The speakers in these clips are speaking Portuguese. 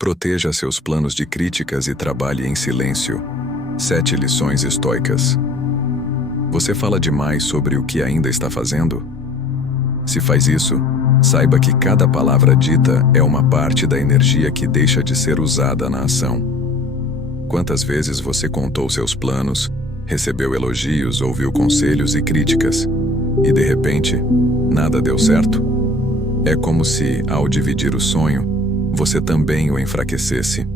Proteja seus planos de críticas e trabalhe em silêncio. 7 lições estoicas. Você fala demais sobre o que ainda está fazendo? Se faz isso, saiba que cada palavra dita é uma parte da energia que deixa de ser usada na ação. Quantas vezes você contou seus planos, recebeu elogios, ouviu conselhos e críticas, e de repente, nada deu certo? É como se, ao dividir o sonho, você também o enfraquecesse.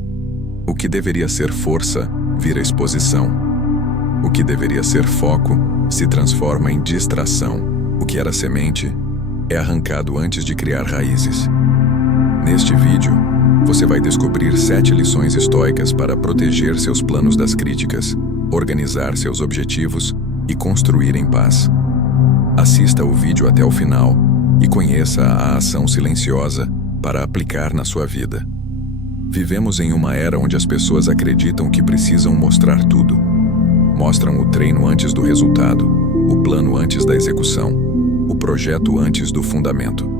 O que deveria ser força vira exposição. O que deveria ser foco se transforma em distração. O que era semente é arrancado antes de criar raízes. Neste vídeo, você vai descobrir 7 lições estoicas para proteger seus planos das críticas, organizar seus objetivos e construir em paz. Assista o vídeo até o final e conheça a ação silenciosa para aplicar na sua vida. Vivemos em uma era onde as pessoas acreditam que precisam mostrar tudo. Mostram o treino antes do resultado, o plano antes da execução, o projeto antes do fundamento.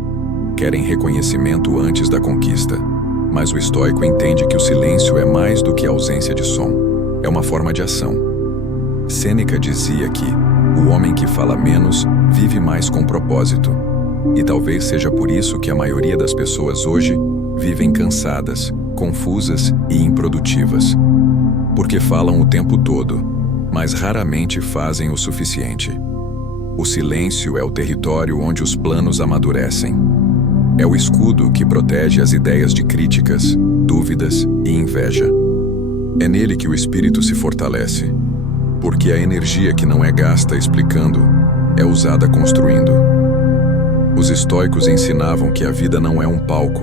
Querem reconhecimento antes da conquista, mas o estoico entende que o silêncio é mais do que a ausência de som. É uma forma de ação. Sêneca dizia que o homem que fala menos vive mais com propósito. E talvez seja por isso que a maioria das pessoas hoje vivem cansadas, confusas e improdutivas. Porque falam o tempo todo, mas raramente fazem o suficiente. O silêncio é o território onde os planos amadurecem. É o escudo que protege as ideias de críticas, dúvidas e inveja. É nele que o espírito se fortalece, porque a energia que não é gasta explicando é usada construindo. Os estoicos ensinavam que a vida não é um palco,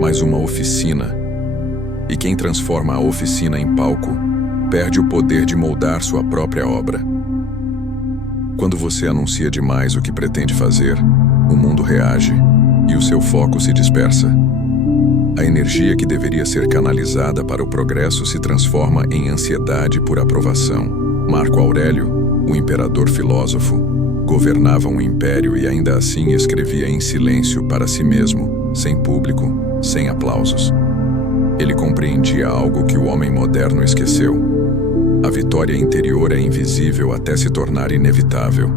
mas uma oficina. E quem transforma a oficina em palco, perde o poder de moldar sua própria obra. Quando você anuncia demais o que pretende fazer, o mundo reage e o seu foco se dispersa. A energia que deveria ser canalizada para o progresso se transforma em ansiedade por aprovação. Marco Aurélio, o imperador filósofo, governava um império e ainda assim escrevia em silêncio para si mesmo, sem público, sem aplausos. Ele compreendia algo que o homem moderno esqueceu. A vitória interior é invisível até se tornar inevitável.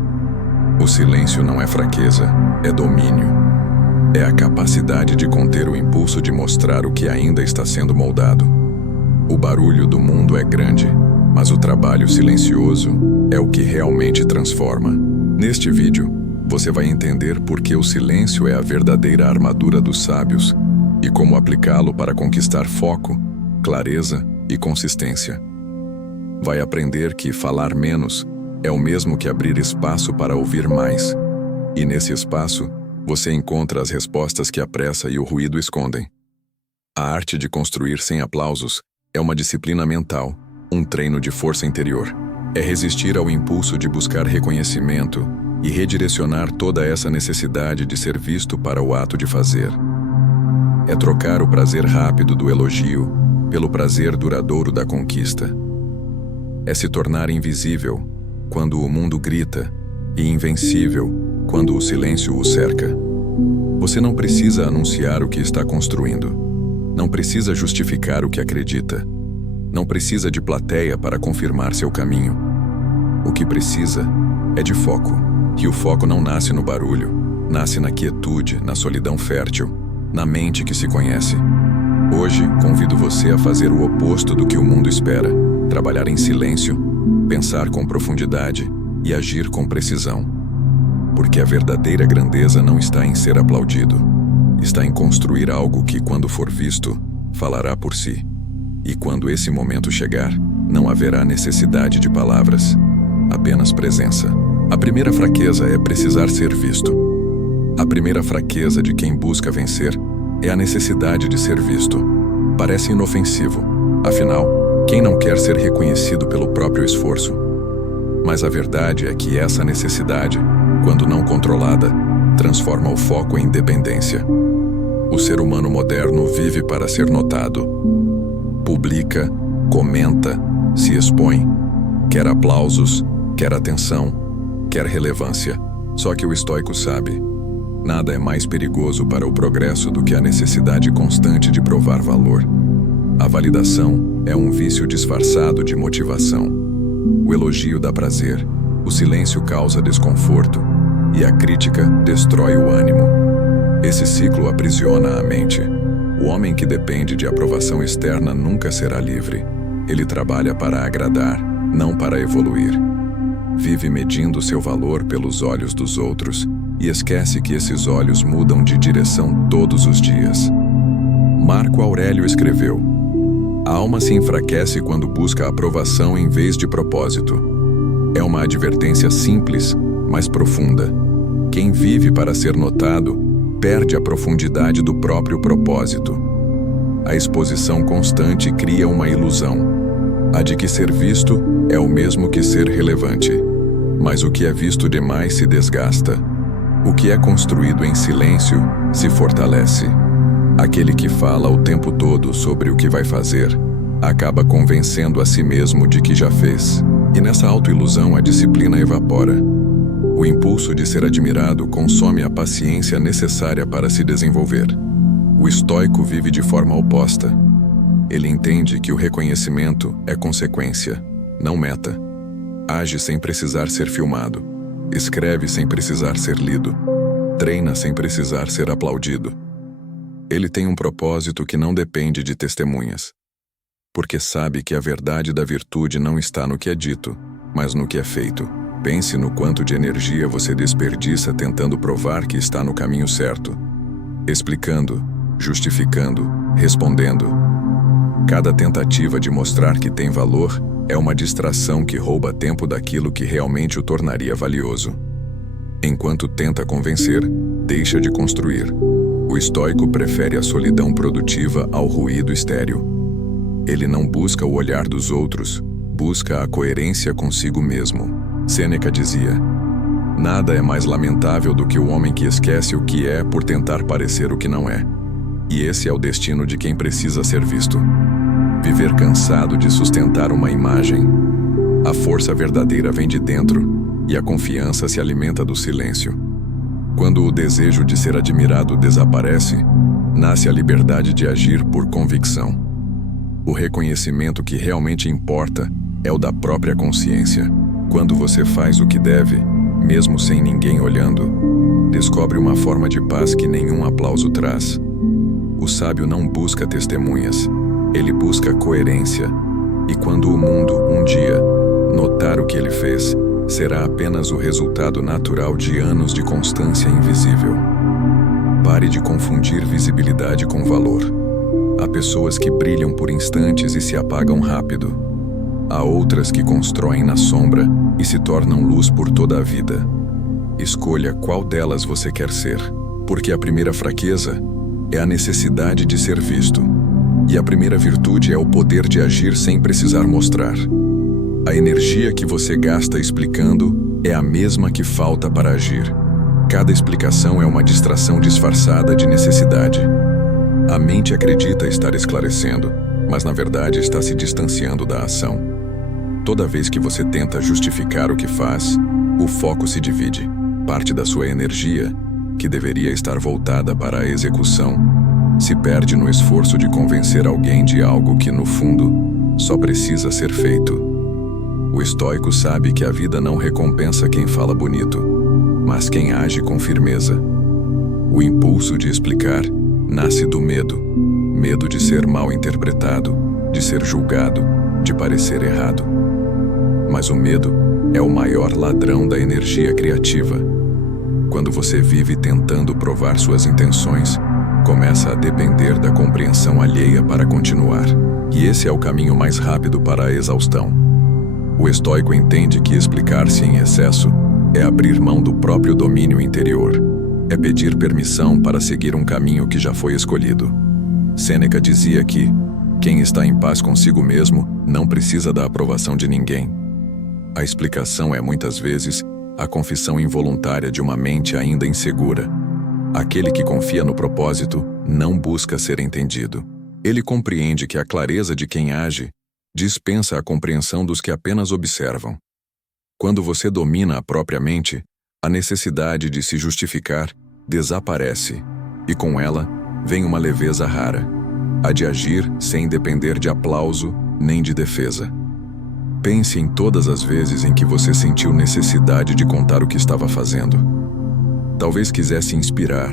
O silêncio não é fraqueza, é domínio. É a capacidade de conter o impulso de mostrar o que ainda está sendo moldado. O barulho do mundo é grande, mas o trabalho silencioso é o que realmente transforma. Neste vídeo, você vai entender por que o silêncio é a verdadeira armadura dos sábios e como aplicá-lo para conquistar foco, clareza e consistência. Vai aprender que falar menos é o mesmo que abrir espaço para ouvir mais. E nesse espaço, você encontra as respostas que a pressa e o ruído escondem. A arte de construir sem aplausos é uma disciplina mental, um treino de força interior. É resistir ao impulso de buscar reconhecimento e redirecionar toda essa necessidade de ser visto para o ato de fazer. É trocar o prazer rápido do elogio pelo prazer duradouro da conquista. É se tornar invisível quando o mundo grita e invencível quando o silêncio o cerca. Você não precisa anunciar o que está construindo. Não precisa justificar o que acredita. Não precisa de plateia para confirmar seu caminho. O que precisa é de foco. E o foco não nasce no barulho, nasce na quietude, na solidão fértil, na mente que se conhece. Hoje, convido você a fazer o oposto do que o mundo espera. Trabalhar em silêncio, pensar com profundidade e agir com precisão. Porque a verdadeira grandeza não está em ser aplaudido. Está em construir algo que, quando for visto, falará por si. E quando esse momento chegar, não haverá necessidade de palavras, apenas presença. A primeira fraqueza é precisar ser visto. A primeira fraqueza de quem busca vencer é a necessidade de ser visto. Parece inofensivo, afinal, quem não quer ser reconhecido pelo próprio esforço? Mas a verdade é que essa necessidade, quando não controlada, transforma o foco em dependência. O ser humano moderno vive para ser notado. Publica, comenta, se expõe. Quer aplausos, quer atenção, quer relevância. Só que o estoico sabe, nada é mais perigoso para o progresso do que a necessidade constante de provar valor. A validação é um vício disfarçado de motivação. O elogio dá prazer, o silêncio causa desconforto e a crítica destrói o ânimo. Esse ciclo aprisiona a mente. O homem que depende de aprovação externa nunca será livre. Ele trabalha para agradar, não para evoluir. Vive medindo seu valor pelos olhos dos outros e esquece que esses olhos mudam de direção todos os dias. Marco Aurélio escreveu: "A alma se enfraquece quando busca aprovação em vez de propósito." É uma advertência simples, mas profunda. Quem vive para ser notado perde a profundidade do próprio propósito. A exposição constante cria uma ilusão, a de que ser visto é o mesmo que ser relevante. Mas o que é visto demais se desgasta. O que é construído em silêncio se fortalece. Aquele que fala o tempo todo sobre o que vai fazer acaba convencendo a si mesmo de que já fez. E nessa autoilusão a disciplina evapora. O impulso de ser admirado consome a paciência necessária para se desenvolver. O estoico vive de forma oposta. Ele entende que o reconhecimento é consequência, não meta. Age sem precisar ser filmado. Escreve sem precisar ser lido. Treina sem precisar ser aplaudido. Ele tem um propósito que não depende de testemunhas. Porque sabe que a verdade da virtude não está no que é dito, mas no que é feito. Pense no quanto de energia você desperdiça tentando provar que está no caminho certo. Explicando, justificando, respondendo. Cada tentativa de mostrar que tem valor é uma distração que rouba tempo daquilo que realmente o tornaria valioso. Enquanto tenta convencer, deixa de construir. O estoico prefere a solidão produtiva ao ruído estéril. Ele não busca o olhar dos outros, busca a coerência consigo mesmo. Sêneca dizia: "Nada é mais lamentável do que o homem que esquece o que é por tentar parecer o que não é." E esse é o destino de quem precisa ser visto. Viver cansado de sustentar uma imagem. A força verdadeira vem de dentro, e a confiança se alimenta do silêncio. Quando o desejo de ser admirado desaparece, nasce a liberdade de agir por convicção. O reconhecimento que realmente importa é o da própria consciência. Quando você faz o que deve, mesmo sem ninguém olhando, descobre uma forma de paz que nenhum aplauso traz. O sábio não busca testemunhas, ele busca coerência. E quando o mundo, um dia, notar o que ele fez, será apenas o resultado natural de anos de constância invisível. Pare de confundir visibilidade com valor. Há pessoas que brilham por instantes e se apagam rápido. Há outras que constroem na sombra e se tornam luz por toda a vida. Escolha qual delas você quer ser, porque a primeira fraqueza é a necessidade de ser visto, e a primeira virtude é o poder de agir sem precisar mostrar. A energia que você gasta explicando é a mesma que falta para agir. Cada explicação é uma distração disfarçada de necessidade. A mente acredita estar esclarecendo, mas na verdade está se distanciando da ação. Toda vez que você tenta justificar o que faz, o foco se divide. Parte da sua energia, que deveria estar voltada para a execução, se perde no esforço de convencer alguém de algo que, no fundo, só precisa ser feito. O estoico sabe que a vida não recompensa quem fala bonito, mas quem age com firmeza. O impulso de explicar nasce do medo. Medo de ser mal interpretado, de ser julgado, de parecer errado. Mas o medo é o maior ladrão da energia criativa. Quando você vive tentando provar suas intenções, começa a depender da compreensão alheia para continuar. E esse é o caminho mais rápido para a exaustão. O estoico entende que explicar-se em excesso é abrir mão do próprio domínio interior. É pedir permissão para seguir um caminho que já foi escolhido. Sêneca dizia que quem está em paz consigo mesmo não precisa da aprovação de ninguém. A explicação é muitas vezes a confissão involuntária de uma mente ainda insegura. Aquele que confia no propósito não busca ser entendido. Ele compreende que a clareza de quem age dispensa a compreensão dos que apenas observam. Quando você domina a própria mente, a necessidade de se justificar desaparece, e com ela vem uma leveza rara. a de agir sem depender de aplauso nem de defesa. Pense em todas as vezes em que você sentiu necessidade de contar o que estava fazendo. Talvez quisesse inspirar,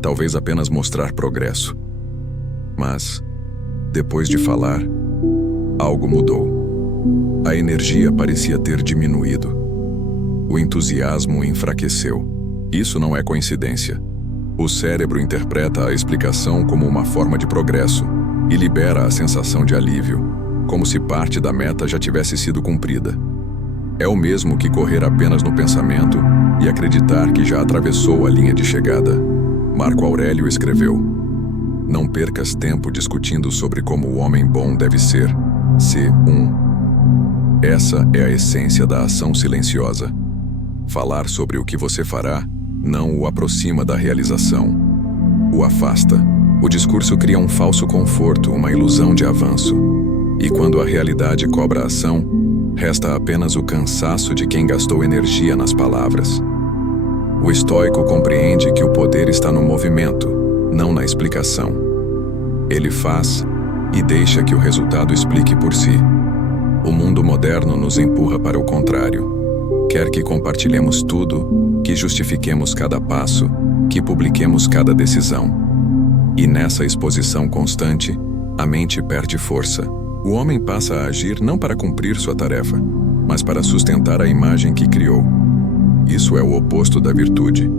talvez apenas mostrar progresso. Mas, depois de falar, algo mudou. A energia parecia ter diminuído. O entusiasmo enfraqueceu. Isso não é coincidência. O cérebro interpreta a explicação como uma forma de progresso e libera a sensação de alívio, como se parte da meta já tivesse sido cumprida. É o mesmo que correr apenas no pensamento e acreditar que já atravessou a linha de chegada. Marco Aurélio escreveu: "Não percas tempo discutindo sobre como o homem bom deve ser. C1. Essa é a essência da ação silenciosa. Falar sobre o que você fará não o aproxima da realização. O afasta. O discurso cria um falso conforto, uma ilusão de avanço. E quando a realidade cobra ação, resta apenas o cansaço de quem gastou energia nas palavras." O estoico compreende que o poder está no movimento, não na explicação. Ele faz e deixa que o resultado explique por si. O mundo moderno nos empurra para o contrário. Quer que compartilhemos tudo, que justifiquemos cada passo, que publiquemos cada decisão. E nessa exposição constante, a mente perde força. O homem passa a agir não para cumprir sua tarefa, mas para sustentar a imagem que criou. Isso é o oposto da virtude.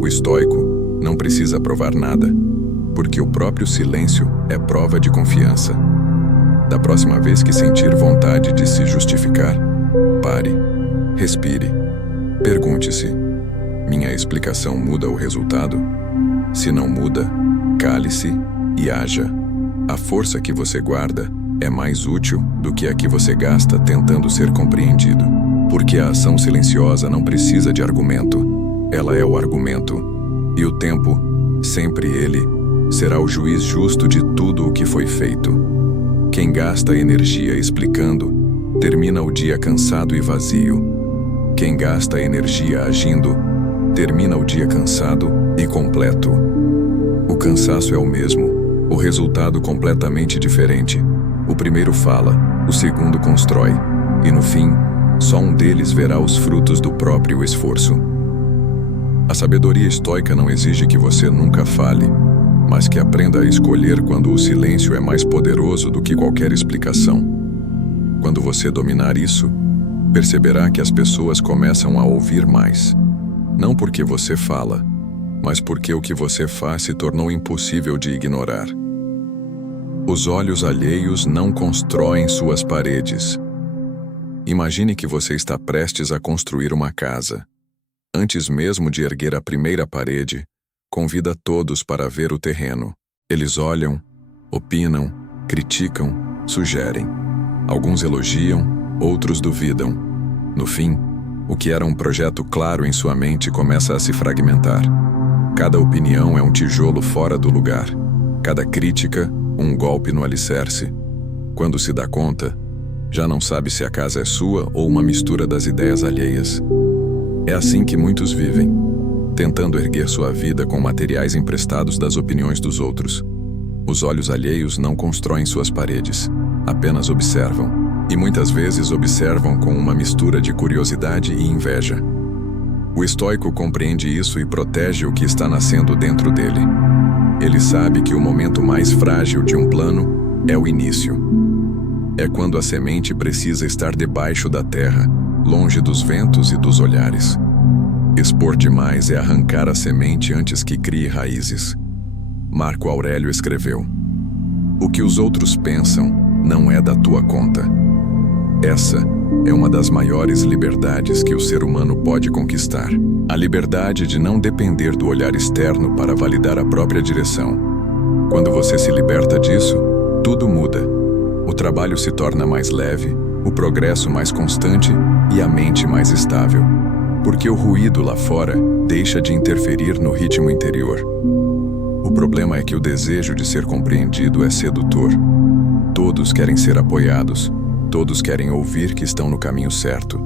O estoico não precisa provar nada, porque o próprio silêncio é prova de confiança. Da próxima vez que sentir vontade de se justificar, pare, respire, pergunte-se: minha explicação muda o resultado? Se não muda, cale-se e haja. A força que você guarda é mais útil do que a que você gasta tentando ser compreendido. Porque a ação silenciosa não precisa de argumento. Ela é o argumento. E o tempo, sempre ele, será o juiz justo de tudo o que foi feito. Quem gasta energia explicando, termina o dia cansado e vazio. Quem gasta energia agindo, termina o dia cansado e completo. O cansaço é o mesmo, o resultado completamente diferente. O primeiro fala, o segundo constrói, e no fim, só um deles verá os frutos do próprio esforço. A sabedoria estoica não exige que você nunca fale, mas que aprenda a escolher quando o silêncio é mais poderoso do que qualquer explicação. Quando você dominar isso, perceberá que as pessoas começam a ouvir mais. Não porque você fala, mas porque o que você faz se tornou impossível de ignorar. Os olhos alheios não constroem suas paredes. Imagine que você está prestes a construir uma casa. Antes mesmo de erguer a primeira parede, convida todos para ver o terreno. Eles olham, opinam, criticam, sugerem. Alguns elogiam, outros duvidam. No fim, o que era um projeto claro em sua mente começa a se fragmentar. Cada opinião é um tijolo fora do lugar. Cada crítica, um golpe no alicerce. Quando se dá conta, já não sabe se a casa é sua ou uma mistura das ideias alheias. É assim que muitos vivem, tentando erguer sua vida com materiais emprestados das opiniões dos outros. Os olhos alheios não constroem suas paredes, apenas observam. E muitas vezes observam com uma mistura de curiosidade e inveja. O estoico compreende isso e protege o que está nascendo dentro dele. Ele sabe que o momento mais frágil de um plano é o início. É quando a semente precisa estar debaixo da terra, longe dos ventos e dos olhares. Expor demais é arrancar a semente antes que crie raízes. Marco Aurélio escreveu: "O que os outros pensam não é da tua conta." Essa é uma das maiores liberdades que o ser humano pode conquistar. A liberdade de não depender do olhar externo para validar a própria direção. Quando você se liberta disso, tudo muda. O trabalho se torna mais leve, o progresso mais constante e a mente mais estável. Porque o ruído lá fora deixa de interferir no ritmo interior. O problema é que o desejo de ser compreendido é sedutor. Todos querem ser apoiados, todos querem ouvir que estão no caminho certo.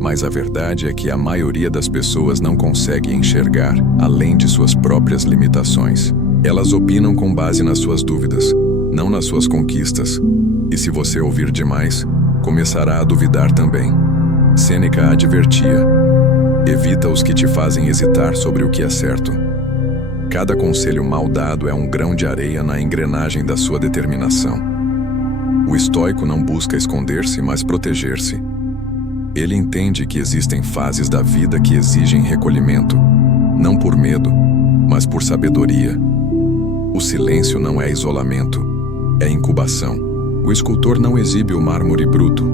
Mas a verdade é que a maioria das pessoas não consegue enxergar além de suas próprias limitações. Elas opinam com base nas suas dúvidas, não nas suas conquistas. E se você ouvir demais, começará a duvidar também. Sêneca advertia: evita os que te fazem hesitar sobre o que é certo. Cada conselho mal dado é um grão de areia na engrenagem da sua determinação. O estoico não busca esconder-se, mas proteger-se. Ele entende que existem fases da vida que exigem recolhimento, não por medo, mas por sabedoria. O silêncio não é isolamento, é incubação. O escultor não exibe o mármore bruto,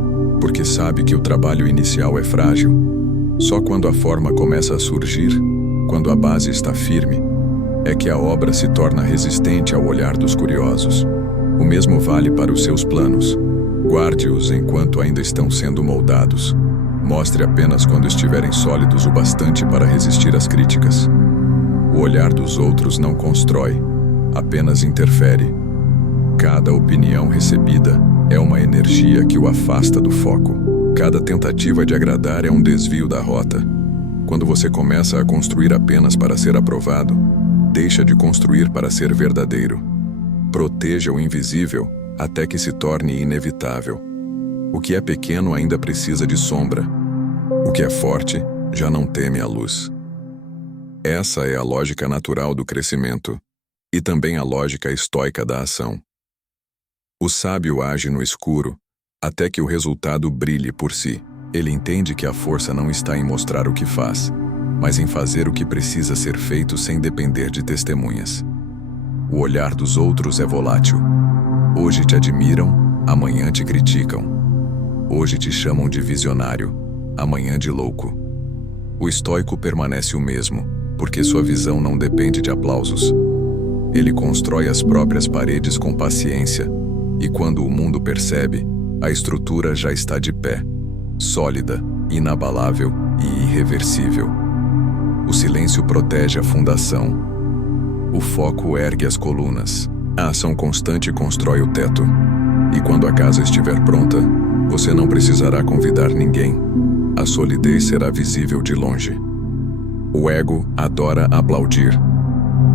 porque sabe que o trabalho inicial é frágil. Só quando a forma começa a surgir, quando a base está firme, é que a obra se torna resistente ao olhar dos curiosos. O mesmo vale para os seus planos. Guarde-os enquanto ainda estão sendo moldados. Mostre apenas quando estiverem sólidos o bastante para resistir às críticas. O olhar dos outros não constrói, apenas interfere. Cada opinião recebida é uma energia que o afasta do foco. Cada tentativa de agradar é um desvio da rota. Quando você começa a construir apenas para ser aprovado, deixa de construir para ser verdadeiro. Proteja o invisível até que se torne inevitável. O que é pequeno ainda precisa de sombra. O que é forte já não teme a luz. Essa é a lógica natural do crescimento e também a lógica estoica da ação. O sábio age no escuro até que o resultado brilhe por si. Ele entende que a força não está em mostrar o que faz, mas em fazer o que precisa ser feito sem depender de testemunhas. O olhar dos outros é volátil. Hoje te admiram, amanhã te criticam. Hoje te chamam de visionário, amanhã de louco. O estoico permanece o mesmo, porque sua visão não depende de aplausos. Ele constrói as próprias paredes com paciência, e quando o mundo percebe, a estrutura já está de pé, sólida, inabalável e irreversível. O silêncio protege a fundação. O foco ergue as colunas. A ação constante constrói o teto. E quando a casa estiver pronta, você não precisará convidar ninguém. A solidez será visível de longe. O ego adora aplaudir.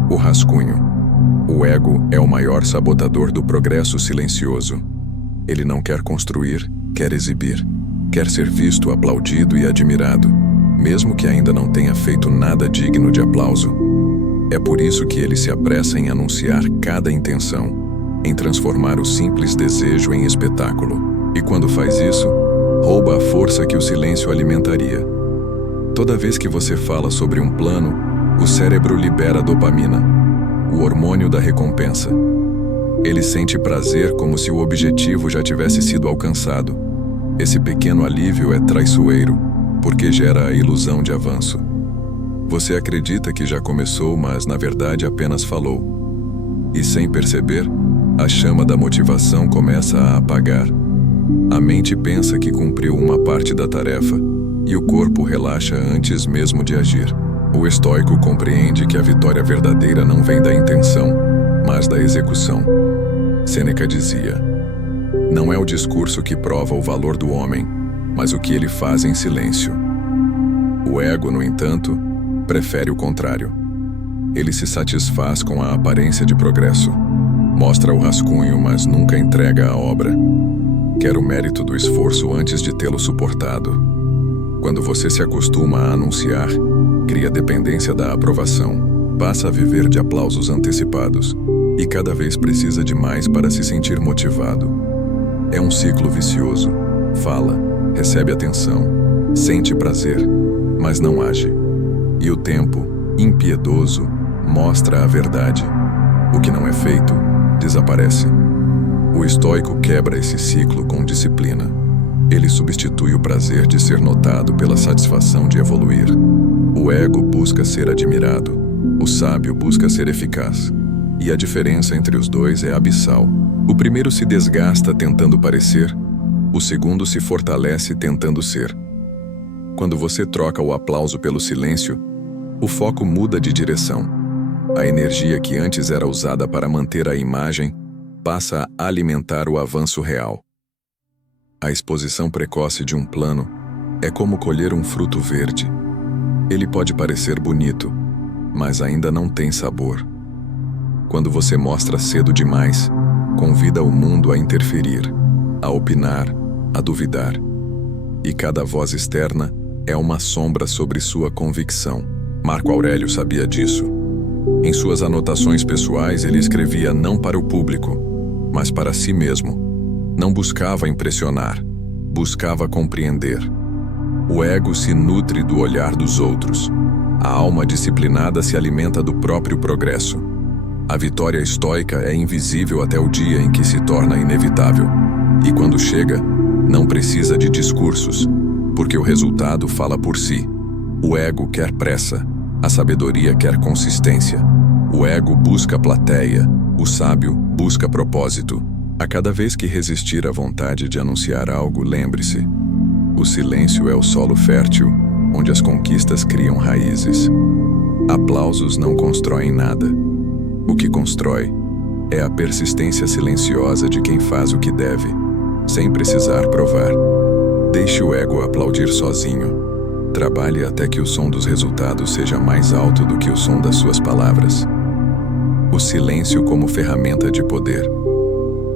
O rascunho. O ego é o maior sabotador do progresso silencioso. Ele não quer construir, quer exibir. Quer ser visto, aplaudido e admirado, mesmo que ainda não tenha feito nada digno de aplauso. É por isso que ele se apressa em anunciar cada intenção, em transformar o simples desejo em espetáculo. E quando faz isso, rouba a força que o silêncio alimentaria. Toda vez que você fala sobre um plano, o cérebro libera dopamina, o hormônio da recompensa. Ele sente prazer como se o objetivo já tivesse sido alcançado. Esse pequeno alívio é traiçoeiro, porque gera a ilusão de avanço. Você acredita que já começou, mas na verdade apenas falou. E sem perceber, a chama da motivação começa a apagar. A mente pensa que cumpriu uma parte da tarefa, e o corpo relaxa antes mesmo de agir. O estoico compreende que a vitória verdadeira não vem da intenção, mas da execução. Sêneca dizia: não é o discurso que prova o valor do homem, mas o que ele faz em silêncio. O ego, no entanto, prefere o contrário. Ele se satisfaz com a aparência de progresso. Mostra o rascunho, mas nunca entrega a obra. Quer o mérito do esforço antes de tê-lo suportado. Quando você se acostuma a anunciar, cria dependência da aprovação, passa a viver de aplausos antecipados e cada vez precisa de mais para se sentir motivado. É um ciclo vicioso. Fala, recebe atenção, sente prazer, mas não age. E o tempo, impiedoso, mostra a verdade. O que não é feito, desaparece. O estoico quebra esse ciclo com disciplina. Ele substitui o prazer de ser notado pela satisfação de evoluir. O ego busca ser admirado. O sábio busca ser eficaz. E a diferença entre os dois é abissal. O primeiro se desgasta tentando parecer, o segundo se fortalece tentando ser. Quando você troca o aplauso pelo silêncio, o foco muda de direção. A energia que antes era usada para manter a imagem passa a alimentar o avanço real. A exposição precoce de um plano é como colher um fruto verde. Ele pode parecer bonito, mas ainda não tem sabor. Quando você mostra cedo demais, convida o mundo a interferir, a opinar, a duvidar. E cada voz externa é uma sombra sobre sua convicção. Marco Aurélio sabia disso. Em suas anotações pessoais, ele escrevia não para o público, mas para si mesmo. Não buscava impressionar, buscava compreender. O ego se nutre do olhar dos outros. A alma disciplinada se alimenta do próprio progresso. A vitória estoica é invisível até o dia em que se torna inevitável. E quando chega, não precisa de discursos, porque o resultado fala por si. O ego quer pressa, a sabedoria quer consistência. O ego busca plateia, o sábio busca propósito. A cada vez que resistir à vontade de anunciar algo, lembre-se: o silêncio é o solo fértil, onde as conquistas criam raízes. Aplausos não constroem nada. O que constrói é a persistência silenciosa de quem faz o que deve, sem precisar provar. Deixe o ego aplaudir sozinho. Trabalhe até que o som dos resultados seja mais alto do que o som das suas palavras. O silêncio como ferramenta de poder.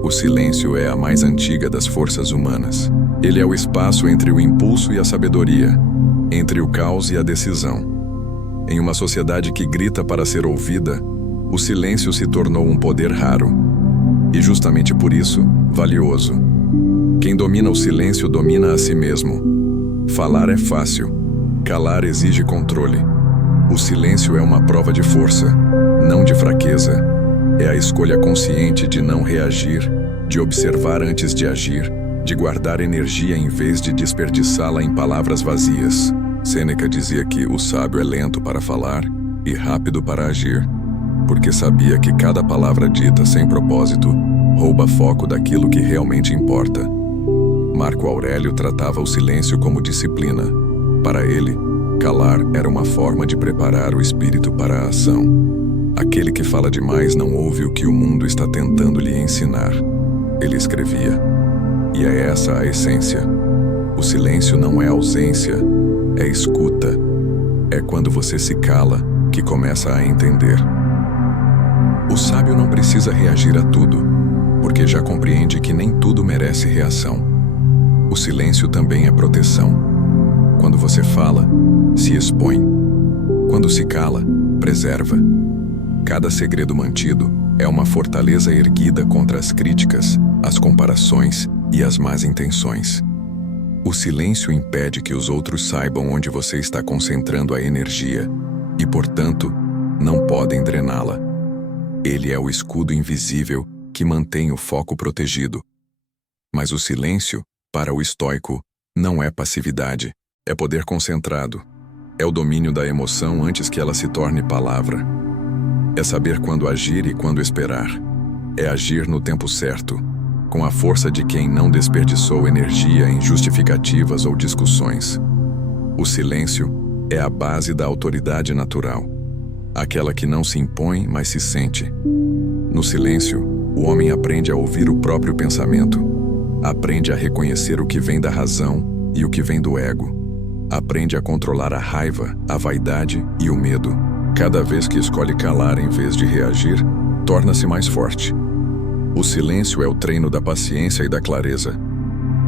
O silêncio é a mais antiga das forças humanas. Ele é o espaço entre o impulso e a sabedoria, entre o caos e a decisão. Em uma sociedade que grita para ser ouvida, o silêncio se tornou um poder raro. E justamente por isso, valioso. Quem domina o silêncio domina a si mesmo. Falar é fácil, calar exige controle. O silêncio é uma prova de força, não de fraqueza. É a escolha consciente de não reagir, de observar antes de agir, de guardar energia em vez de desperdiçá-la em palavras vazias. Sêneca dizia que o sábio é lento para falar e rápido para agir, porque sabia que cada palavra dita sem propósito rouba foco daquilo que realmente importa. Marco Aurélio tratava o silêncio como disciplina. Para ele, calar era uma forma de preparar o espírito para a ação. Aquele que fala demais não ouve o que o mundo está tentando lhe ensinar. Ele escrevia. E é essa a essência. O silêncio não é ausência, é escuta. É quando você se cala que começa a entender. O sábio não precisa reagir a tudo, porque já compreende que nem tudo merece reação. O silêncio também é proteção. Quando você fala, se expõe. Quando se cala, preserva. Cada segredo mantido é uma fortaleza erguida contra as críticas, as comparações e as más intenções. O silêncio impede que os outros saibam onde você está concentrando a energia e, portanto, não podem drená-la. Ele é o escudo invisível que mantém o foco protegido. Mas o silêncio, para o estoico, não é passividade, é poder concentrado. É o domínio da emoção antes que ela se torne palavra. É saber quando agir e quando esperar. É agir no tempo certo, com a força de quem não desperdiçou energia em justificativas ou discussões. O silêncio é a base da autoridade natural, aquela que não se impõe, mas se sente. No silêncio, o homem aprende a ouvir o próprio pensamento, aprende a reconhecer o que vem da razão e o que vem do ego, aprende a controlar a raiva, a vaidade e o medo. Cada vez que escolhe calar em vez de reagir, torna-se mais forte. O silêncio é o treino da paciência e da clareza.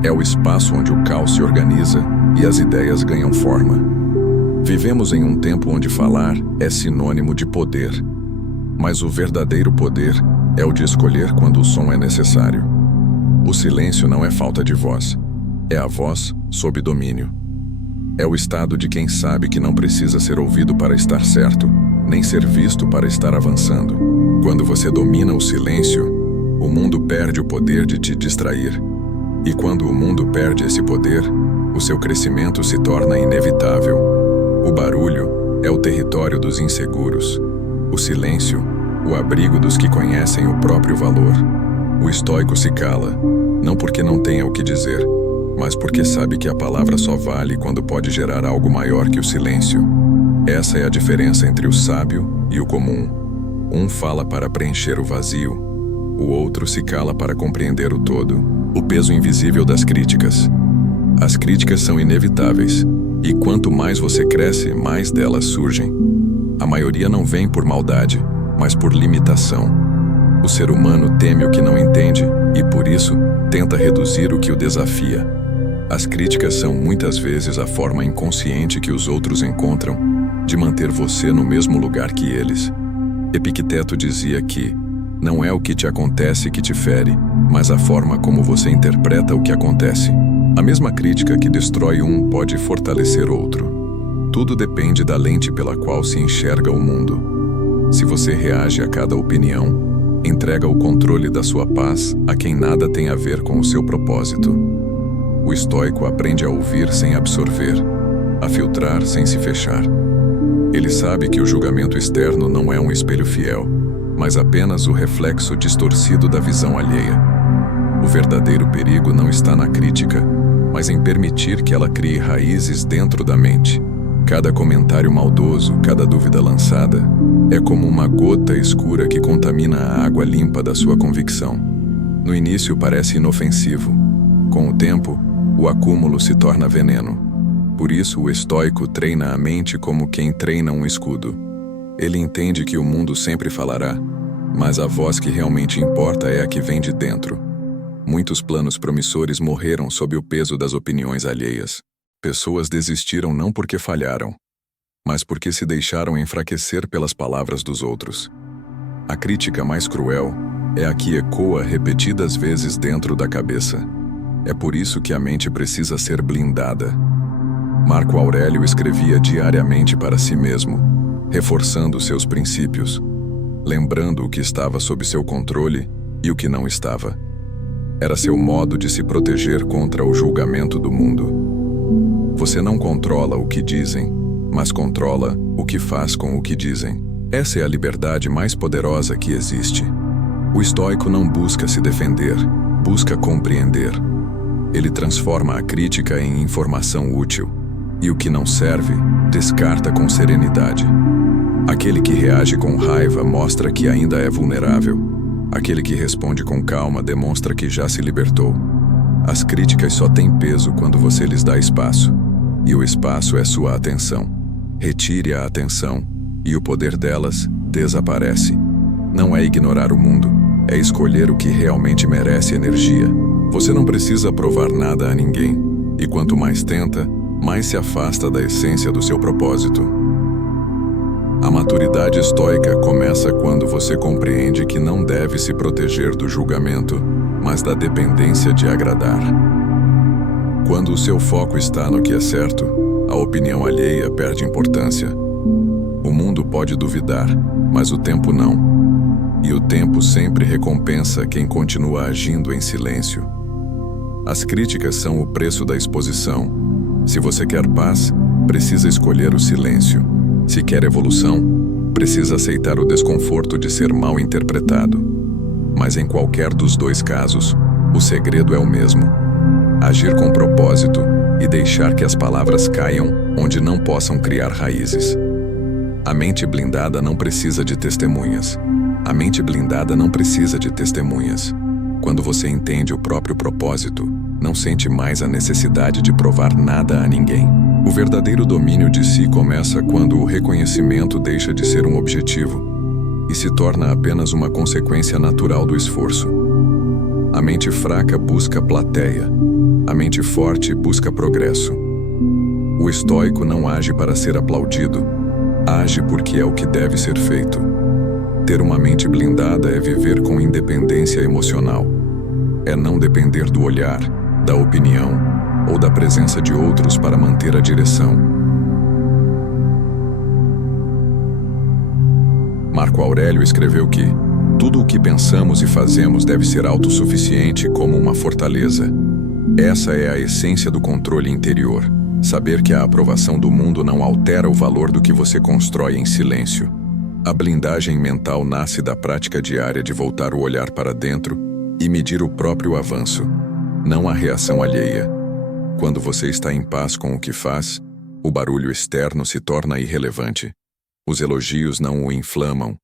É o espaço onde o caos se organiza e as ideias ganham forma. Vivemos em um tempo onde falar é sinônimo de poder. Mas o verdadeiro poder é o de escolher quando o som é necessário. O silêncio não é falta de voz. É a voz sob domínio. É o estado de quem sabe que não precisa ser ouvido para estar certo, nem ser visto para estar avançando. Quando você domina o silêncio, o mundo perde o poder de te distrair. E quando o mundo perde esse poder, o seu crescimento se torna inevitável. O barulho é o território dos inseguros. O silêncio, o abrigo dos que conhecem o próprio valor. O estoico se cala, não porque não tenha o que dizer, mas porque sabe que a palavra só vale quando pode gerar algo maior que o silêncio. Essa é a diferença entre o sábio e o comum. Um fala para preencher o vazio, o outro se cala para compreender o todo. O peso invisível das críticas. As críticas são inevitáveis, e quanto mais você cresce, mais delas surgem. A maioria não vem por maldade, mas por limitação. O ser humano teme o que não entende e, por isso, tenta reduzir o que o desafia. As críticas são muitas vezes a forma inconsciente que os outros encontram de manter você no mesmo lugar que eles. Epicteto dizia que não é o que te acontece que te fere, mas a forma como você interpreta o que acontece. A mesma crítica que destrói um pode fortalecer outro. Tudo depende da lente pela qual se enxerga o mundo. Se você reage a cada opinião, entrega o controle da sua paz a quem nada tem a ver com o seu propósito. O estoico aprende a ouvir sem absorver, a filtrar sem se fechar. Ele sabe que o julgamento externo não é um espelho fiel, mas apenas o reflexo distorcido da visão alheia. O verdadeiro perigo não está na crítica, mas em permitir que ela crie raízes dentro da mente. Cada comentário maldoso, cada dúvida lançada, é como uma gota escura que contamina a água limpa da sua convicção. No início parece inofensivo. Com o tempo, o acúmulo se torna veneno. Por isso, o estoico treina a mente como quem treina um escudo. Ele entende que o mundo sempre falará, mas a voz que realmente importa é a que vem de dentro. Muitos planos promissores morreram sob o peso das opiniões alheias. Pessoas desistiram não porque falharam, mas porque se deixaram enfraquecer pelas palavras dos outros. A crítica mais cruel é a que ecoa repetidas vezes dentro da cabeça. É por isso que a mente precisa ser blindada. Marco Aurélio escrevia diariamente para si mesmo, reforçando seus princípios, lembrando o que estava sob seu controle e o que não estava. Era seu modo de se proteger contra o julgamento do mundo. Você não controla o que dizem, mas controla o que faz com o que dizem. Essa é a liberdade mais poderosa que existe. O estoico não busca se defender, busca compreender. Ele transforma a crítica em informação útil, e o que não serve, descarta com serenidade. Aquele que reage com raiva mostra que ainda é vulnerável. Aquele que responde com calma demonstra que já se libertou. As críticas só têm peso quando você lhes dá espaço, e o espaço é sua atenção. Retire a atenção, e o poder delas desaparece. Não é ignorar o mundo, é escolher o que realmente merece energia. Você não precisa provar nada a ninguém, e quanto mais tenta, mais se afasta da essência do seu propósito. A maturidade estoica começa quando você compreende que não deve se proteger do julgamento, mas da dependência de agradar. Quando o seu foco está no que é certo, a opinião alheia perde importância. O mundo pode duvidar, mas o tempo não. E o tempo sempre recompensa quem continua agindo em silêncio. As críticas são o preço da exposição. Se você quer paz, precisa escolher o silêncio. Se quer evolução, precisa aceitar o desconforto de ser mal interpretado. Mas em qualquer dos dois casos, o segredo é o mesmo: agir com propósito e deixar que as palavras caiam onde não possam criar raízes. A mente blindada não precisa de testemunhas. A mente blindada não precisa de testemunhas. Quando você entende o próprio propósito, não sente mais a necessidade de provar nada a ninguém. O verdadeiro domínio de si começa quando o reconhecimento deixa de ser um objetivo e se torna apenas uma consequência natural do esforço. A mente fraca busca plateia. A mente forte busca progresso. O estoico não age para ser aplaudido, age porque é o que deve ser feito. Ter uma mente blindada é viver com independência emocional. É não depender do olhar, da opinião ou da presença de outros para manter a direção. Marco Aurélio escreveu que tudo o que pensamos e fazemos deve ser autossuficiente como uma fortaleza. Essa é a essência do controle interior. Saber que a aprovação do mundo não altera o valor do que você constrói em silêncio. A blindagem mental nasce da prática diária de voltar o olhar para dentro e medir o próprio avanço, não a reação alheia. Quando você está em paz com o que faz, o barulho externo se torna irrelevante. Os elogios não o inflamam,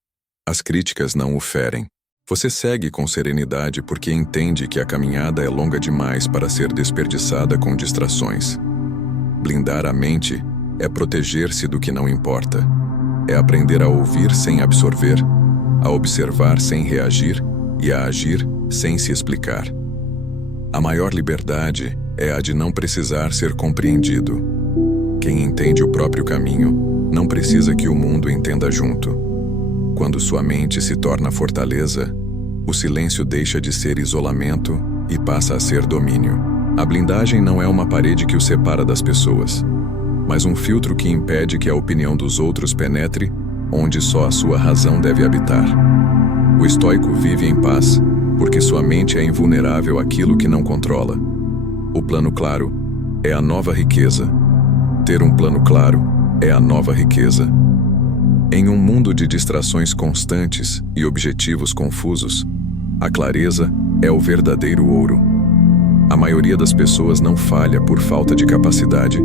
as críticas não o ferem. Você segue com serenidade porque entende que a caminhada é longa demais para ser desperdiçada com distrações. Blindar a mente é proteger-se do que não importa. É aprender a ouvir sem absorver, a observar sem reagir e a agir sem se explicar. A maior liberdade é a de não precisar ser compreendido. Quem entende o próprio caminho não precisa que o mundo entenda junto. Quando sua mente se torna fortaleza, o silêncio deixa de ser isolamento e passa a ser domínio. A blindagem não é uma parede que o separa das pessoas, mas um filtro que impede que a opinião dos outros penetre onde só a sua razão deve habitar. O estoico vive em paz porque sua mente é invulnerável àquilo que não controla. O plano claro é a nova riqueza. Ter um plano claro é a nova riqueza. Em um mundo de distrações constantes e objetivos confusos, a clareza é o verdadeiro ouro. A maioria das pessoas não falha por falta de capacidade,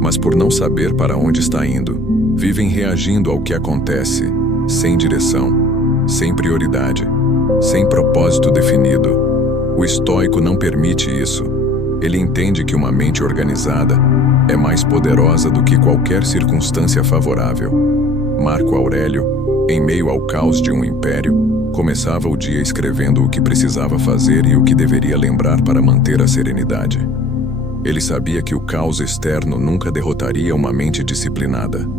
mas por não saber para onde está indo. Vivem reagindo ao que acontece, sem direção, sem prioridade, sem propósito definido. O estoico não permite isso. Ele entende que uma mente organizada é mais poderosa do que qualquer circunstância favorável. Marco Aurélio, em meio ao caos de um império, começava o dia escrevendo o que precisava fazer e o que deveria lembrar para manter a serenidade. Ele sabia que o caos externo nunca derrotaria uma mente disciplinada.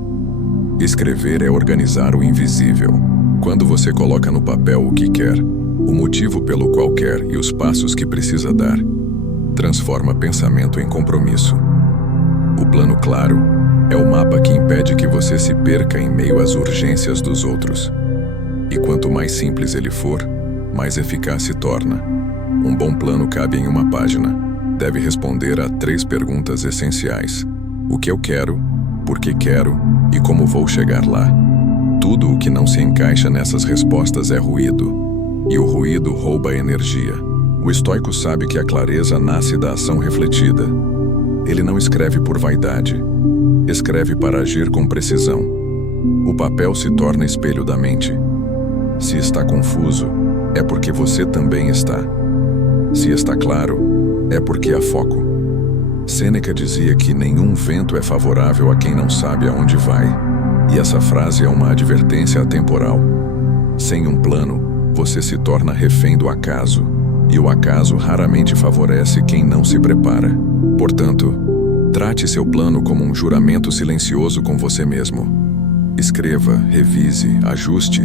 Escrever é organizar o invisível. Quando você coloca no papel o que quer, o motivo pelo qual quer e os passos que precisa dar, transforma pensamento em compromisso. O plano claro é o mapa que impede que você se perca em meio às urgências dos outros. E quanto mais simples ele for, mais eficaz se torna. Um bom plano cabe em uma página. Deve responder a 3 perguntas essenciais: o que eu quero, por que quero e como vou chegar lá. Tudo o que não se encaixa nessas respostas é ruído, e o ruído rouba energia. O estoico sabe que a clareza nasce da ação refletida. Ele não escreve por vaidade, escreve para agir com precisão. O papel se torna espelho da mente. Se está confuso, é porque você também está. Se está claro, é porque há foco. Sêneca dizia que nenhum vento é favorável a quem não sabe aonde vai, e essa frase é uma advertência atemporal. Sem um plano, você se torna refém do acaso, e o acaso raramente favorece quem não se prepara. Portanto, trate seu plano como um juramento silencioso com você mesmo. Escreva, revise, ajuste.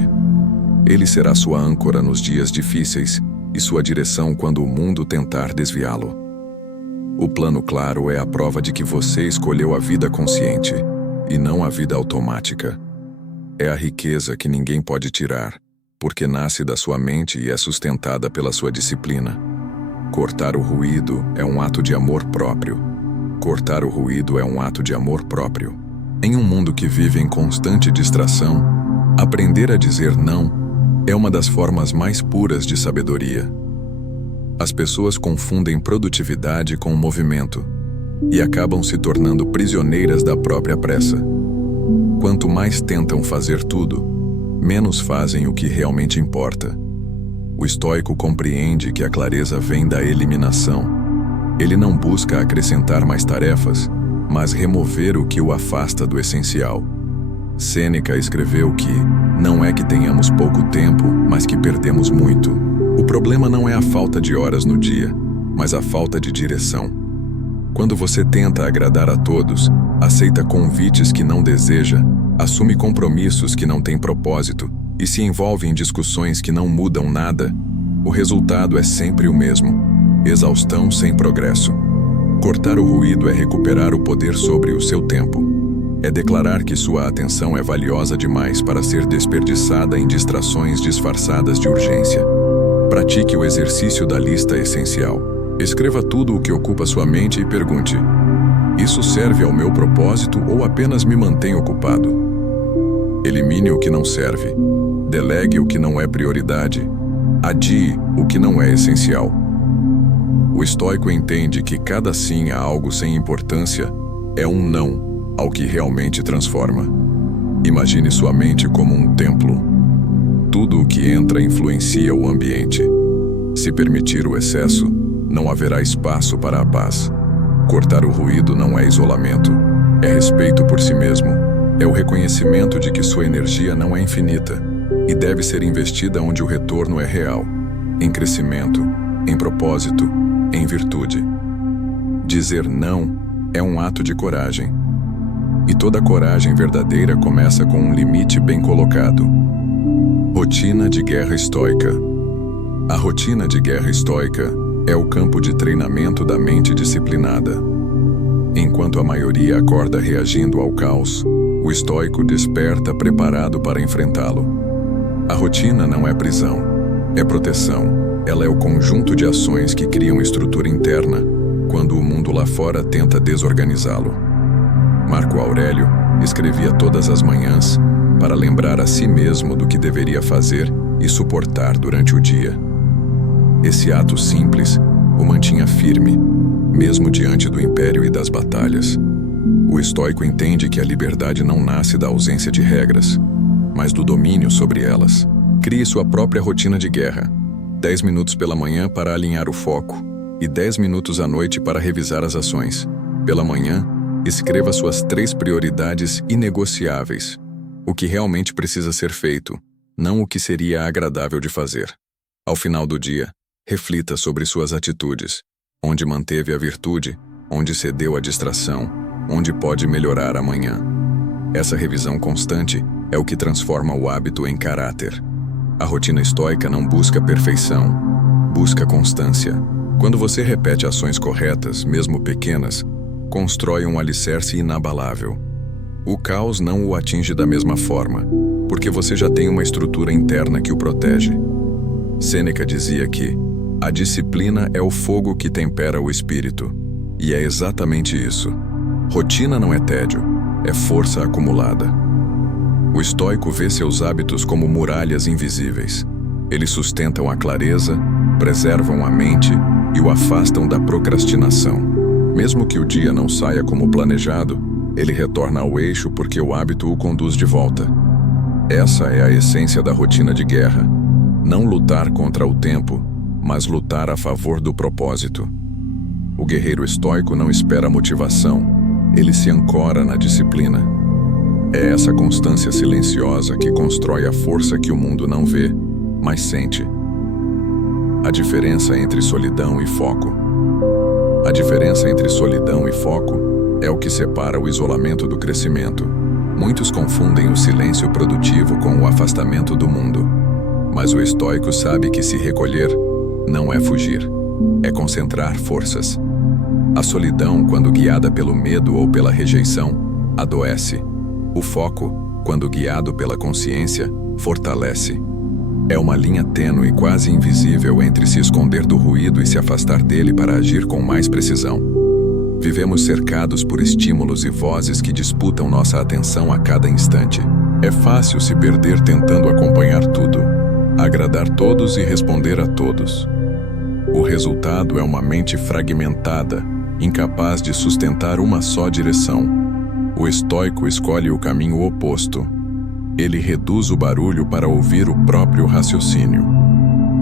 Ele será sua âncora nos dias difíceis e sua direção quando o mundo tentar desviá-lo. O plano claro é a prova de que você escolheu a vida consciente e não a vida automática. É a riqueza que ninguém pode tirar, porque nasce da sua mente e é sustentada pela sua disciplina. Cortar o ruído é um ato de amor próprio. Cortar o ruído é um ato de amor próprio. Em um mundo que vive em constante distração, aprender a dizer não é uma das formas mais puras de sabedoria. As pessoas confundem produtividade com movimento e acabam se tornando prisioneiras da própria pressa. Quanto mais tentam fazer tudo, menos fazem o que realmente importa. O estoico compreende que a clareza vem da eliminação. Ele não busca acrescentar mais tarefas, mas remover o que o afasta do essencial. Sêneca escreveu que não é que tenhamos pouco tempo, mas que perdemos muito. O problema não é a falta de horas no dia, mas a falta de direção. Quando você tenta agradar a todos, aceita convites que não deseja, assume compromissos que não têm propósito e se envolve em discussões que não mudam nada, o resultado é sempre o mesmo: exaustão sem progresso. Cortar o ruído é recuperar o poder sobre o seu tempo. É declarar que sua atenção é valiosa demais para ser desperdiçada em distrações disfarçadas de urgência. Pratique o exercício da lista essencial. Escreva tudo o que ocupa sua mente e pergunte: isso serve ao meu propósito ou apenas me mantém ocupado? Elimine o que não serve. Delegue o que não é prioridade. Adie o que não é essencial. O estoico entende que cada sim a algo sem importância é um não ao que realmente transforma. Imagine sua mente como um templo. Tudo o que entra influencia o ambiente. Se permitir o excesso, não haverá espaço para a paz. Cortar o ruído não é isolamento, é respeito por si mesmo. É o reconhecimento de que sua energia não é infinita. e deve ser investida onde o retorno é real, em crescimento, em propósito, em virtude. Dizer não é um ato de coragem. E toda coragem verdadeira começa com um limite bem colocado. Rotina de guerra estoica. A rotina de guerra estoica é o campo de treinamento da mente disciplinada. Enquanto a maioria acorda reagindo ao caos, o estoico desperta preparado para enfrentá-lo. A rotina não é prisão, é proteção. Ela é o conjunto de ações que criam estrutura interna quando o mundo lá fora tenta desorganizá-lo. Marco Aurélio escrevia todas as manhãs para lembrar a si mesmo do que deveria fazer e suportar durante o dia. Esse ato simples o mantinha firme, mesmo diante do império e das batalhas. O estoico entende que a liberdade não nasce da ausência de regras, mas do domínio sobre elas. Crie sua própria rotina de guerra. 10 minutos pela manhã para alinhar o foco e 10 minutos à noite para revisar as ações. Pela manhã, escreva suas 3 prioridades inegociáveis. O que realmente precisa ser feito, não o que seria agradável de fazer. Ao final do dia, reflita sobre suas atitudes, onde manteve a virtude, onde cedeu à distração, onde pode melhorar amanhã. Essa revisão constante é o que transforma o hábito em caráter. A rotina estoica não busca perfeição, busca constância. Quando você repete ações corretas, mesmo pequenas, constrói um alicerce inabalável. O caos não o atinge da mesma forma, porque você já tem uma estrutura interna que o protege. Sêneca dizia que a disciplina é o fogo que tempera o espírito, e é exatamente isso. Rotina não é tédio, é força acumulada. O estoico vê seus hábitos como muralhas invisíveis. Eles sustentam a clareza, preservam a mente e o afastam da procrastinação. Mesmo que o dia não saia como planejado, ele retorna ao eixo porque o hábito o conduz de volta. Essa é a essência da rotina de guerra. Não lutar contra o tempo, mas lutar a favor do propósito. O guerreiro estoico não espera motivação, ele se ancora na disciplina. É essa constância silenciosa que constrói a força que o mundo não vê, mas sente. A diferença entre solidão e foco. A diferença entre solidão e foco é o que separa o isolamento do crescimento. Muitos confundem o silêncio produtivo com o afastamento do mundo. Mas o estoico sabe que se recolher não é fugir, é concentrar forças. A solidão, quando guiada pelo medo ou pela rejeição, adoece. O foco, quando guiado pela consciência, fortalece. É uma linha tênue, quase invisível, entre se esconder do ruído e se afastar dele para agir com mais precisão. Vivemos cercados por estímulos e vozes que disputam nossa atenção a cada instante. É fácil se perder tentando acompanhar tudo, agradar todos e responder a todos. O resultado é uma mente fragmentada, incapaz de sustentar uma só direção. O estoico escolhe o caminho oposto. Ele reduz o barulho para ouvir o próprio raciocínio.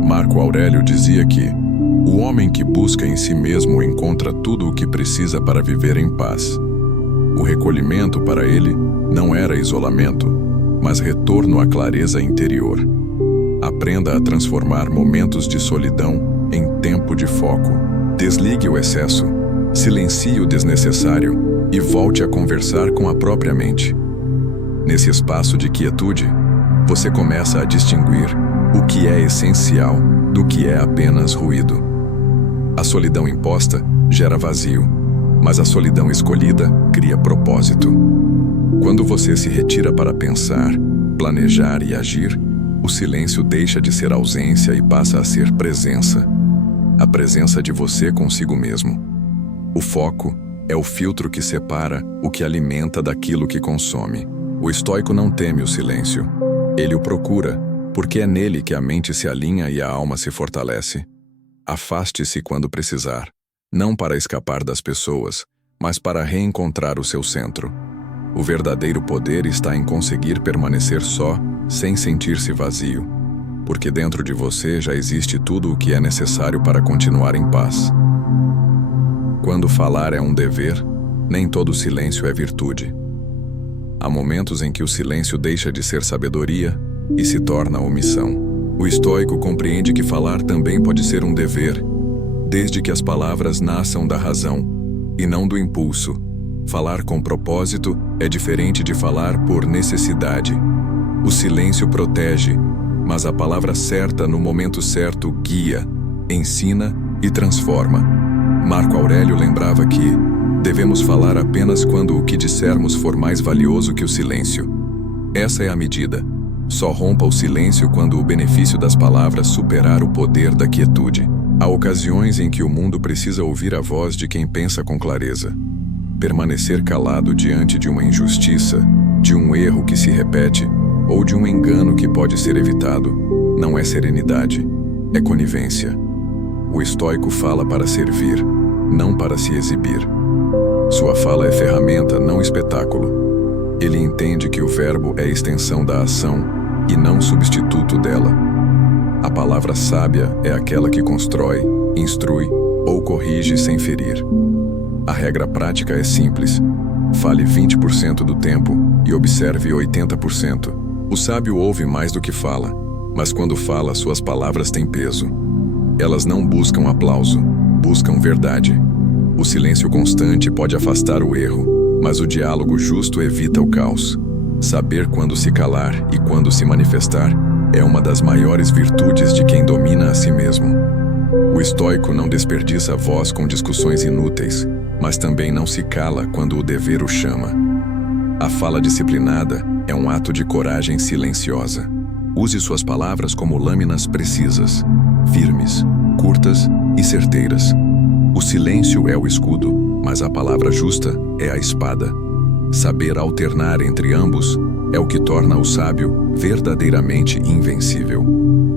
Marco Aurélio dizia que o homem que busca em si mesmo encontra tudo o que precisa para viver em paz. O recolhimento para ele não era isolamento, mas retorno à clareza interior. Aprenda a transformar momentos de solidão em tempo de foco. Desligue o excesso, silencie o desnecessário e volte a conversar com a própria mente. Nesse espaço de quietude, você começa a distinguir o que é essencial do que é apenas ruído. A solidão imposta gera vazio, mas a solidão escolhida cria propósito. Quando você se retira para pensar, planejar e agir, o silêncio deixa de ser ausência e passa a ser presença. A presença de você consigo mesmo. O foco é o filtro que separa o que alimenta daquilo que consome. O estoico não teme o silêncio. Ele o procura, porque é nele que a mente se alinha e a alma se fortalece. Afaste-se quando precisar, não para escapar das pessoas, mas para reencontrar o seu centro. O verdadeiro poder está em conseguir permanecer só, sem sentir-se vazio, porque dentro de você já existe tudo o que é necessário para continuar em paz. Quando falar é um dever, nem todo silêncio é virtude. Há momentos em que o silêncio deixa de ser sabedoria e se torna omissão. O estoico compreende que falar também pode ser um dever, desde que as palavras nasçam da razão e não do impulso. Falar com propósito é diferente de falar por necessidade. O silêncio protege, mas a palavra certa no momento certo guia, ensina e transforma. Marco Aurélio lembrava que devemos falar apenas quando o que dissermos for mais valioso que o silêncio. Essa é a medida. Só rompa o silêncio quando o benefício das palavras superar o poder da quietude. Há ocasiões em que o mundo precisa ouvir a voz de quem pensa com clareza. Permanecer calado diante de uma injustiça, de um erro que se repete, ou de um engano que pode ser evitado, não é serenidade, é conivência. O estoico fala para servir, não para se exibir. Sua fala é ferramenta, não espetáculo. Ele entende que o verbo é extensão da ação e não substituto dela. A palavra sábia é aquela que constrói, instrui ou corrige sem ferir. A regra prática é simples. Fale 20% do tempo e observe 80%. O sábio ouve mais do que fala, mas quando fala, suas palavras têm peso. Elas não buscam aplauso, buscam verdade. O silêncio constante pode afastar o erro, mas o diálogo justo evita o caos. Saber quando se calar e quando se manifestar é uma das maiores virtudes de quem domina a si mesmo. O estoico não desperdiça a voz com discussões inúteis, mas também não se cala quando o dever o chama. A fala disciplinada é um ato de coragem silenciosa. Use suas palavras como lâminas precisas, firmes, curtas e certeiras. O silêncio é o escudo, mas a palavra justa é a espada. Saber alternar entre ambos é o que torna o sábio verdadeiramente invencível.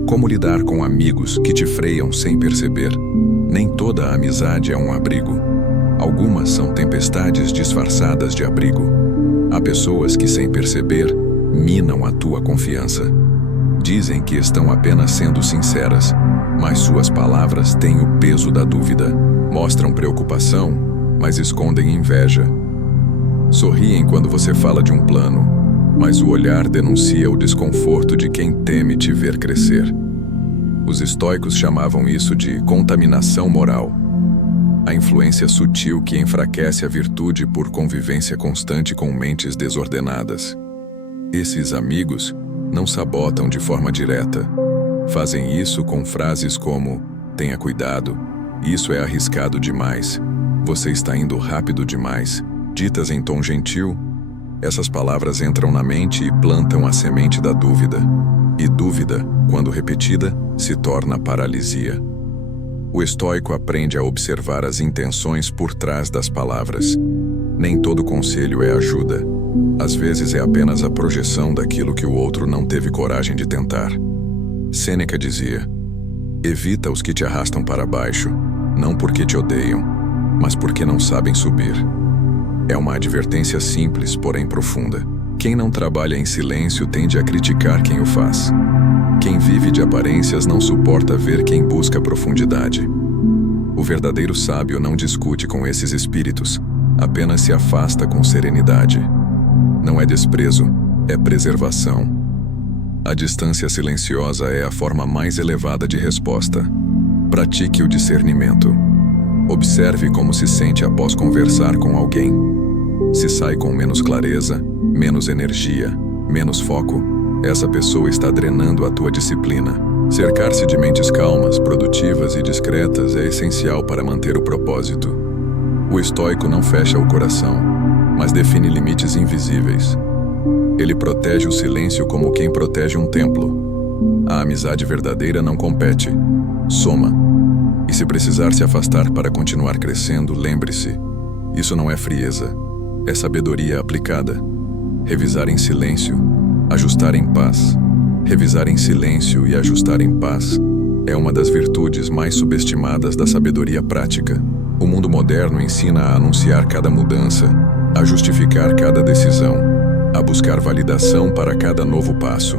Como lidar com amigos que te freiam sem perceber? Nem toda a amizade é um abrigo. Algumas são tempestades disfarçadas de abrigo. Há pessoas que, sem perceber, minam a tua confiança. Dizem que estão apenas sendo sinceras, mas suas palavras têm o peso da dúvida. Mostram preocupação, mas escondem inveja. Sorriem quando você fala de um plano, mas o olhar denuncia o desconforto de quem teme te ver crescer. Os estoicos chamavam isso de contaminação moral. A influência sutil que enfraquece a virtude por convivência constante com mentes desordenadas. Esses amigos não sabotam de forma direta. Fazem isso com frases como: tenha cuidado, isso é arriscado demais, você está indo rápido demais, ditas em tom gentil. Essas palavras entram na mente e plantam a semente da dúvida. E dúvida, quando repetida, se torna paralisia. O estoico aprende a observar as intenções por trás das palavras. Nem todo conselho é ajuda. Às vezes é apenas a projeção daquilo que o outro não teve coragem de tentar. Sêneca dizia: evita os que te arrastam para baixo, não porque te odeiam, mas porque não sabem subir. É uma advertência simples, porém profunda. Quem não trabalha em silêncio tende a criticar quem o faz. Quem vive de aparências não suporta ver quem busca profundidade. O verdadeiro sábio não discute com esses espíritos, apenas se afasta com serenidade. Não é desprezo, é preservação. A distância silenciosa é a forma mais elevada de resposta. Pratique o discernimento. Observe como se sente após conversar com alguém. Se sai com menos clareza, menos energia, menos foco, essa pessoa está drenando a tua disciplina. Cercar-se de mentes calmas, produtivas e discretas é essencial para manter o propósito. O estoico não fecha o coração, mas define limites invisíveis. Ele protege o silêncio como quem protege um templo. A amizade verdadeira não compete, soma. E se precisar se afastar para continuar crescendo, lembre-se, isso não é frieza, é sabedoria aplicada. Revisar em silêncio, ajustar em paz. Revisar em silêncio e ajustar em paz é uma das virtudes mais subestimadas da sabedoria prática. O mundo moderno ensina a anunciar cada mudança, a justificar cada decisão, a buscar validação para cada novo passo.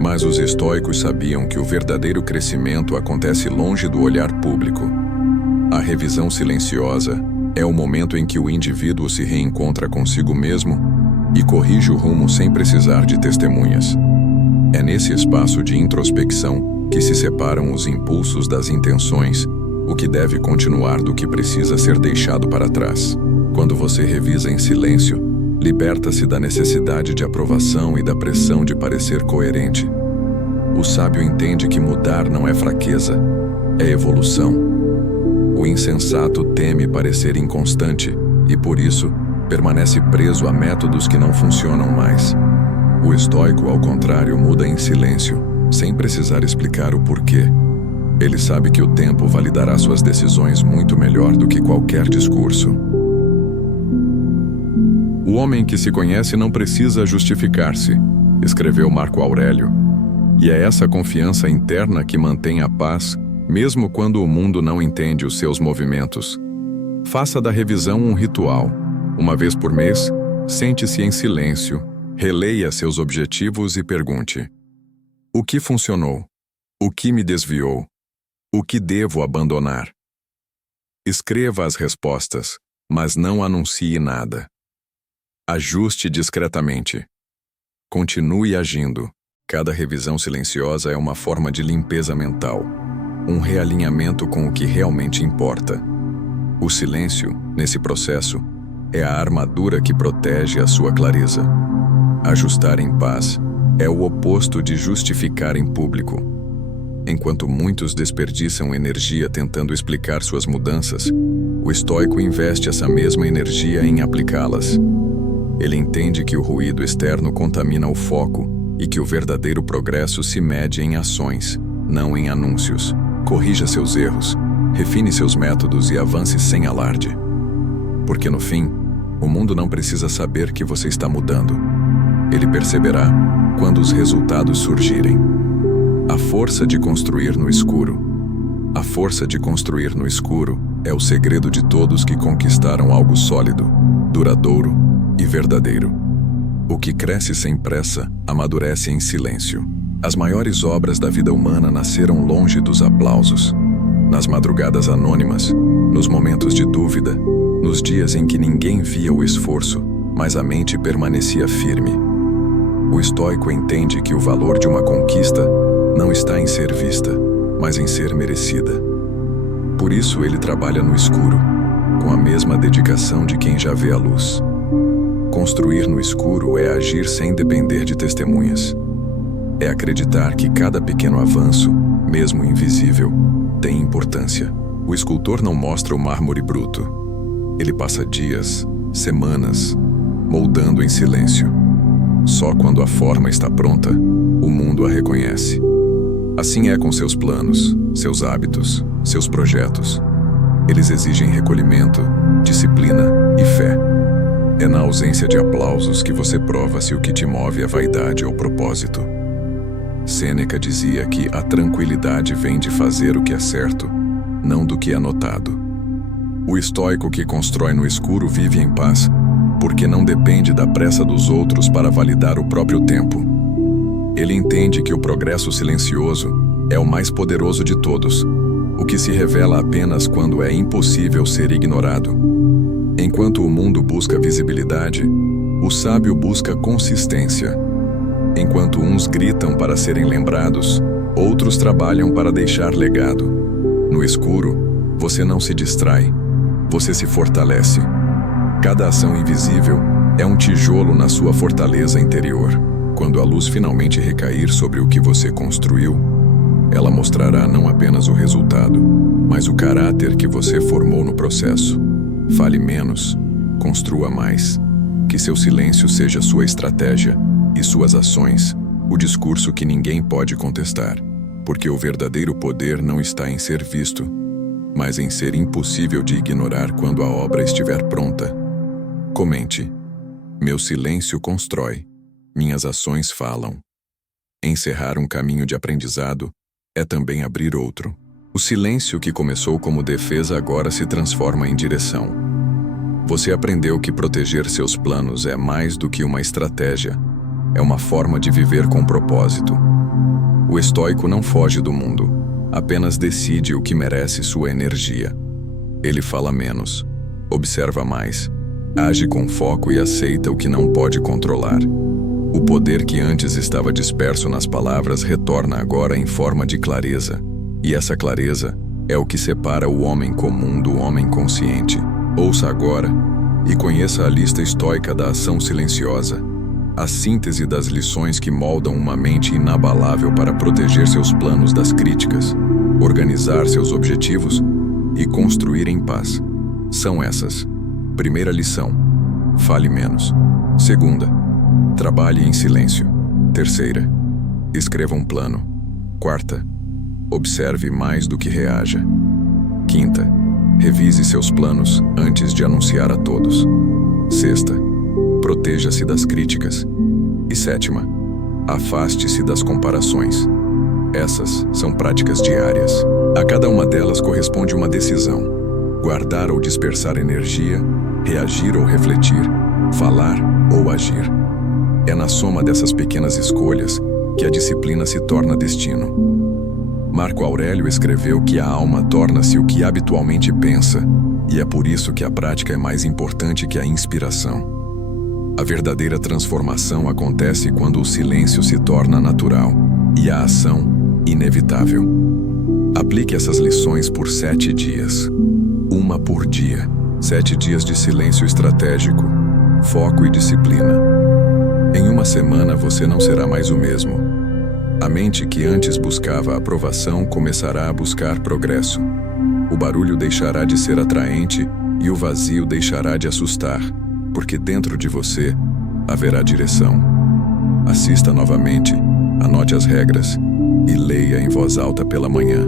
Mas os estoicos sabiam que o verdadeiro crescimento acontece longe do olhar público. A revisão silenciosa é o momento em que o indivíduo se reencontra consigo mesmo e corrige o rumo sem precisar de testemunhas. É nesse espaço de introspecção que se separam os impulsos das intenções, o que deve continuar do que precisa ser deixado para trás. Quando você revisa em silêncio, liberta-se da necessidade de aprovação e da pressão de parecer coerente. O sábio entende que mudar não é fraqueza, é evolução. O insensato teme parecer inconstante e, por isso, permanece preso a métodos que não funcionam mais. O estoico, ao contrário, muda em silêncio, sem precisar explicar o porquê. Ele sabe que o tempo validará suas decisões muito melhor do que qualquer discurso. O homem que se conhece não precisa justificar-se, escreveu Marco Aurélio. E é essa confiança interna que mantém a paz, mesmo quando o mundo não entende os seus movimentos. Faça da revisão um ritual. Uma vez por mês, sente-se em silêncio, releia seus objetivos e pergunte: o que funcionou? O que me desviou? O que devo abandonar? Escreva as respostas, mas não anuncie nada. Ajuste discretamente. Continue agindo. Cada revisão silenciosa é uma forma de limpeza mental, um realinhamento com o que realmente importa. O silêncio, nesse processo, é a armadura que protege a sua clareza. Ajustar em paz é o oposto de justificar em público. Enquanto muitos desperdiçam energia tentando explicar suas mudanças, o estoico investe essa mesma energia em aplicá-las. Ele entende que o ruído externo contamina o foco e que o verdadeiro progresso se mede em ações, não em anúncios. Corrija seus erros, refine seus métodos e avance sem alarde. Porque no fim, o mundo não precisa saber que você está mudando. Ele perceberá quando os resultados surgirem. A força de construir no escuro. A força de construir no escuro é o segredo de todos que conquistaram algo sólido, duradouro e verdadeiro. O que cresce sem pressa, amadurece em silêncio. As maiores obras da vida humana nasceram longe dos aplausos. Nas madrugadas anônimas, nos momentos de dúvida, nos dias em que ninguém via o esforço, mas a mente permanecia firme. O estoico entende que o valor de uma conquista não está em ser vista, mas em ser merecida. Por isso ele trabalha no escuro, com a mesma dedicação de quem já vê a luz. Construir no escuro é agir sem depender de testemunhas. É acreditar que cada pequeno avanço, mesmo invisível, tem importância. O escultor não mostra o mármore bruto. Ele passa dias, semanas, moldando em silêncio. Só quando a forma está pronta, o mundo a reconhece. Assim é com seus planos, seus hábitos, seus projetos. Eles exigem recolhimento, disciplina e fé. É na ausência de aplausos que você prova se o que te move é vaidade ou propósito. Sêneca dizia que a tranquilidade vem de fazer o que é certo, não do que é notado. O estoico que constrói no escuro vive em paz, porque não depende da pressa dos outros para validar o próprio tempo. Ele entende que o progresso silencioso é o mais poderoso de todos, o que se revela apenas quando é impossível ser ignorado. Enquanto o mundo busca visibilidade, o sábio busca consistência. Enquanto uns gritam para serem lembrados, outros trabalham para deixar legado. No escuro, você não se distrai, você se fortalece. Cada ação invisível é um tijolo na sua fortaleza interior. Quando a luz finalmente recair sobre o que você construiu, ela mostrará não apenas o resultado, mas o caráter que você formou no processo. Fale menos, construa mais. Que seu silêncio seja sua estratégia e suas ações, o discurso que ninguém pode contestar, porque o verdadeiro poder não está em ser visto, mas em ser impossível de ignorar quando a obra estiver pronta. Comente: meu silêncio constrói, minhas ações falam. Encerrar um caminho de aprendizado é também abrir outro. O silêncio que começou como defesa agora se transforma em direção. Você aprendeu que proteger seus planos é mais do que uma estratégia, é uma forma de viver com propósito. O estoico não foge do mundo, apenas decide o que merece sua energia. Ele fala menos, observa mais, age com foco e aceita o que não pode controlar. O poder que antes estava disperso nas palavras retorna agora em forma de clareza. E essa clareza é o que separa o homem comum do homem consciente. Ouça agora e conheça a lista estoica da ação silenciosa, a síntese das lições que moldam uma mente inabalável para proteger seus planos das críticas, organizar seus objetivos e construir em paz. São essas: primeira lição, fale menos. Segunda, trabalhe em silêncio. Terceira, escreva um plano. Quarta, observe mais do que reaja. Quinta, revise seus planos antes de anunciar a todos. Sexta, proteja-se das críticas. E sétima, afaste-se das comparações. Essas são práticas diárias. A cada uma delas corresponde uma decisão: guardar ou dispersar energia, reagir ou refletir, falar ou agir. É na soma dessas pequenas escolhas que a disciplina se torna destino. Marco Aurélio escreveu que a alma torna-se o que habitualmente pensa, e é por isso que a prática é mais importante que a inspiração. A verdadeira transformação acontece quando o silêncio se torna natural e a ação inevitável. Aplique essas lições por 7 dias. Uma por dia. 7 dias de silêncio estratégico, foco e disciplina. Em uma semana você não será mais o mesmo. A mente que antes buscava aprovação começará a buscar progresso. O barulho deixará de ser atraente e o vazio deixará de assustar, porque dentro de você haverá direção. Assista novamente, anote as regras e leia em voz alta pela manhã.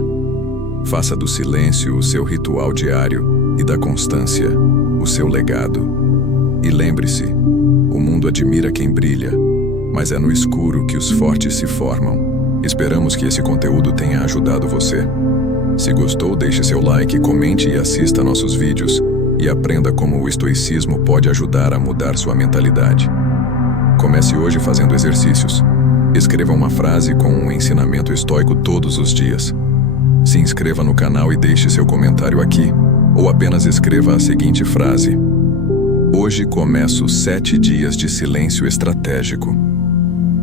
Faça do silêncio o seu ritual diário e da constância o seu legado. E lembre-se, o mundo admira quem brilha, mas é no escuro que os fortes se formam. Esperamos que esse conteúdo tenha ajudado você. Se gostou, deixe seu like, comente e assista nossos vídeos e aprenda como o estoicismo pode ajudar a mudar sua mentalidade. Comece hoje fazendo exercícios. Escreva uma frase com um ensinamento estoico todos os dias. Se inscreva no canal e deixe seu comentário aqui, ou apenas escreva a seguinte frase: hoje começo 7 dias de silêncio estratégico.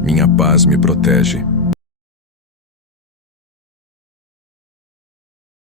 Minha paz me protege.